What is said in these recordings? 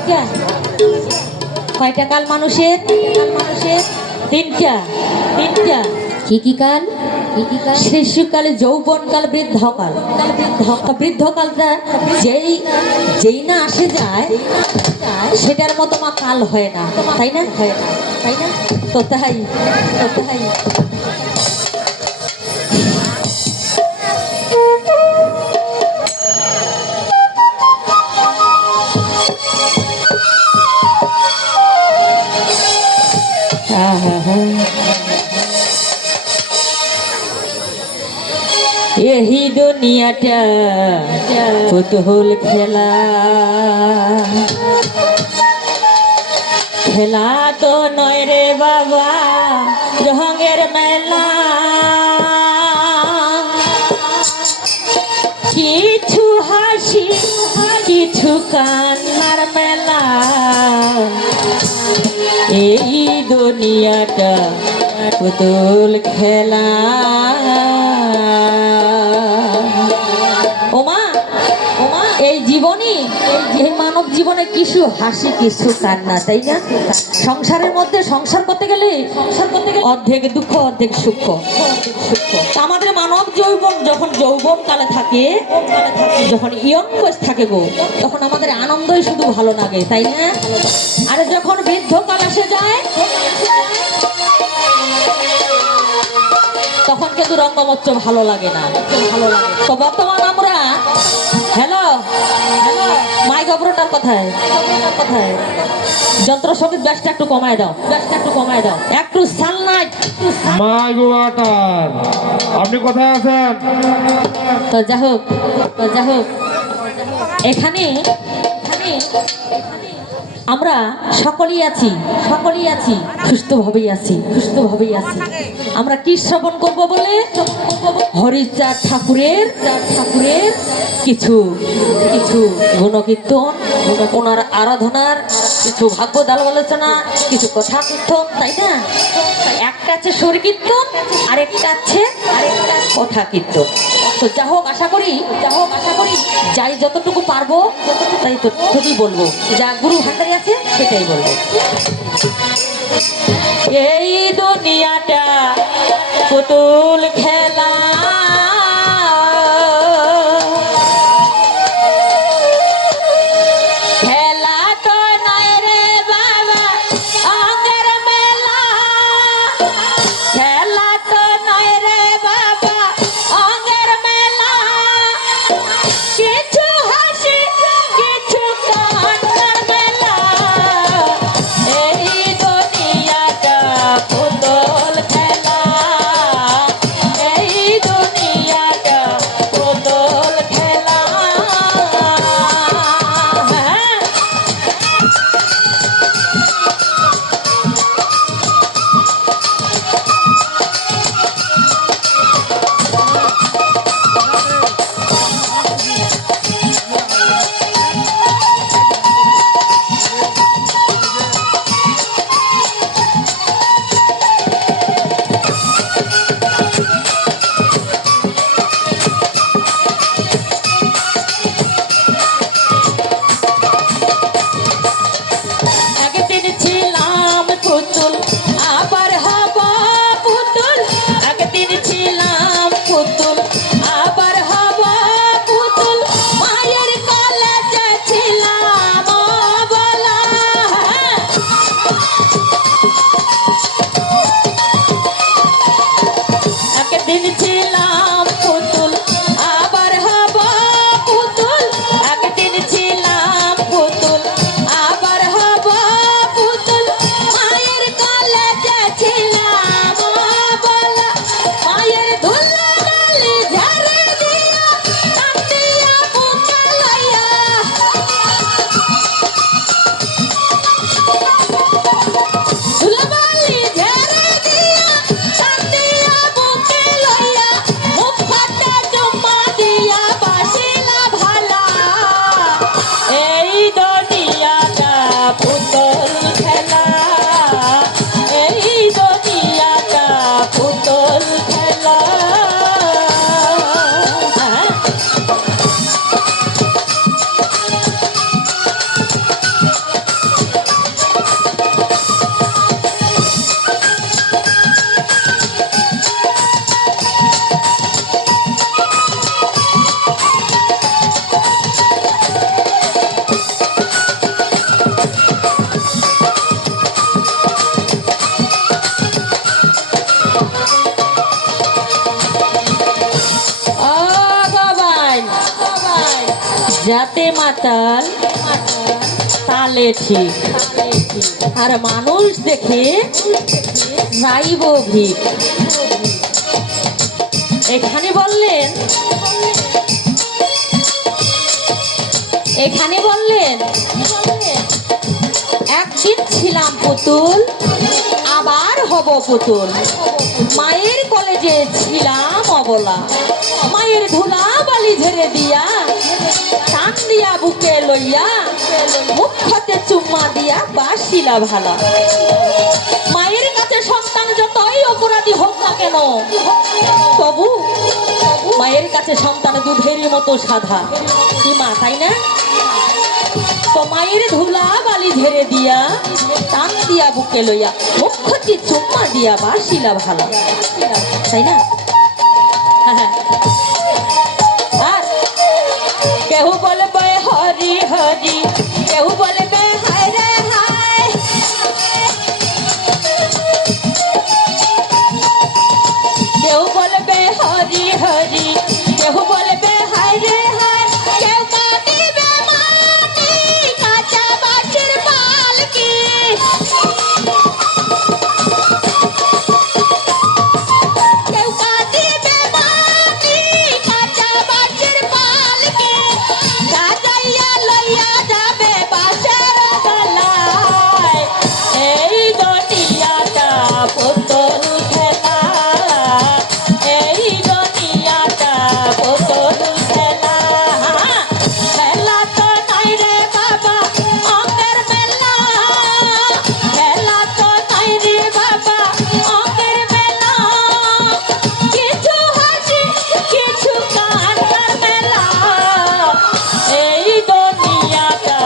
কয়টা কয়টা কাল মানুষের তিনটা তিনটা কি কি কাল শিশুকালে যৌবনকাল বৃদ্ধকাল বৃদ্ধকালটা যেই যেই না আসে যায় সেটার মতো মা কাল হয় না তাই না তো তাই यही दुनियाटा कुतूहल खेला खेला तो नय रे बाबा रंगेर मेला किछु हासि किछु कान्नार मेला এই দুনিয়াটা পুতুল খেলা ওমা এই জীবনে এই মানব জীবনে কিছু হাসি কিছু কান্না তাই না সংসারের মধ্যে সংসার করতে গেলে অর্ধেক দুঃখ অর্ধেক সুখ আমাদের মানব যৌবন যখন যৌবন কালে থাকে যখন ইয়ং বয়স থাকে গো তখন আমাদের আনন্দই শুধু ভালো লাগে তাই না আর যখন বৃদ্ধকাল এসে যায় তখন কিন্তু রঙ্গমঞ্চ ভালো লাগে না তো বর্তমান আমরা হ্যালো মাইক অপারেটর কোথায় যন্ত্র সঙ্গীত ব্যাসটা একটু কমায় দাও একটু সানলাইট মাইক অপারেটর আপনি কোথায় আছেন? তো যা হোক এখানে আমরা সকলেই আছি সুস্থভাবেই আছি আমরা কি শ্রবণ করব বলে হরিচাঁদ ঠাকুরের কিছু গুণকীর্তন ওনার আরাধনার কিছু ভাগবত আলোচনা কিছু কথা কীর্তন তাই না একটা আছে সুর কীর্তন আরেকটা আছে কথা কীর্তন তো যা হোক আশা করি যাই যতটুকু পারবো তাই ততটুকুই বলবো যা গুরু ভান্ডারে আছে সেটাই বলবো এই দুনিয়াটা পুতুল খেলা এই মাতাল তালে ঠিক আর মানুষ দেখে যাইব ভিক। এখানে বললেন একদিন ছিলাম পুতুল আবার হব পুতুল, মায়ের কলেজে ছিলাম অবলা, মায়ের ধুলা বালি ঝেড়ে দিয়া টান দিয়া বুকে লইয়া মুখতে চুম্মা দিয়া বাসিলা ভালা। মায়ের কাছে সন্তান যতই অপরাধী হোক না কেন, তবু মায়ের কাছে সন্তান দুধের মতো সাধা। কি মা, তাই না? তো মায়ের ধুলা বালি ঝেড়ে দিয়া টান দিয়া বুকে লইয়া মুখতে চুম্মা দিয়া বাসিলা ভালা, তাই না? আর কেউ বলবে হরি হরি, কেউ বলবে হায় রে হায়, কেউ বলবে হরি হরি, কেউ বলবে হায় রে হায়, কেউ কাঁদিবে মাটি কাঁচা বাঁশের পালকি, কেউ কাঁদিবে মাটি কাঁচা বাঁশের পালকি, সাজাইয়া লইয়া যাবে বাঁশের গলায়। এই দুনিয়াটা পুতুল খেলা, এই দুনিয়াটা পুতুল খেলা, খেলা তো নাই রে বাবা অঙ্গের মেলা, খেলা তো নাই রে বাবা অঙ্গের মেলা, কিছু হাসি কিছু কান্নার মেলা। এই দুনিয়াটা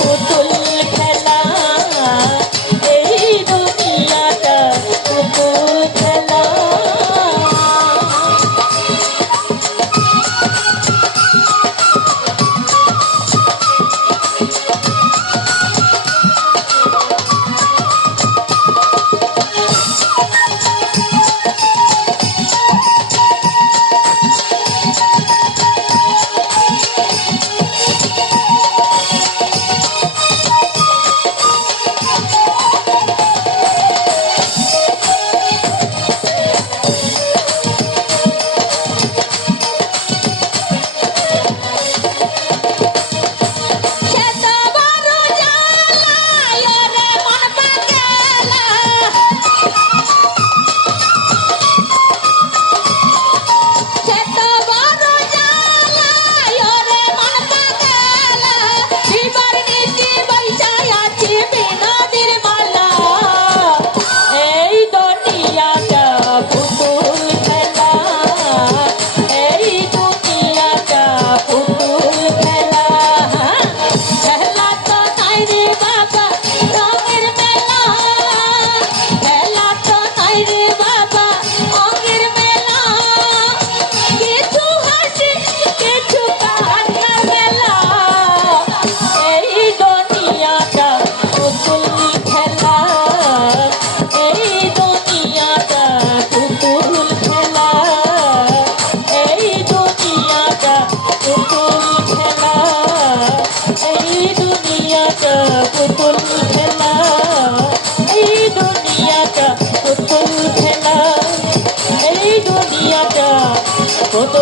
পুতুল খেলা, এই দুনিয়াটা পুতুল খেলা। সে তো বড় জ্বালা ওরে মন পাগলা, সে তো বড় জ্বালা ওরে মন পাগলা, বিবার নীতি বৈশাই আছি বিনোদির মালা। এই দুনিয়াটা পুতুল খেলা, এই দুনিয়াটা পুতুল খেলা, খেলা তো নাই রে বাবা রঙের মেলা, খেলা তো নাই রে বাবা অঙ্গের মেলা, কিছু হাসি কিছু কান্নার মেলা। এই দুনিয়াটা পুতুল খেলা, এই দুনিয়াটা পুতুল খেলা, এই দুনিয়াটা পুতুল খেলা, এই দুনিয়াটা পুতুল খেলা, এই দুনিয়াটা পুতুল খেলা, এই দুনিয়াটা পুতুল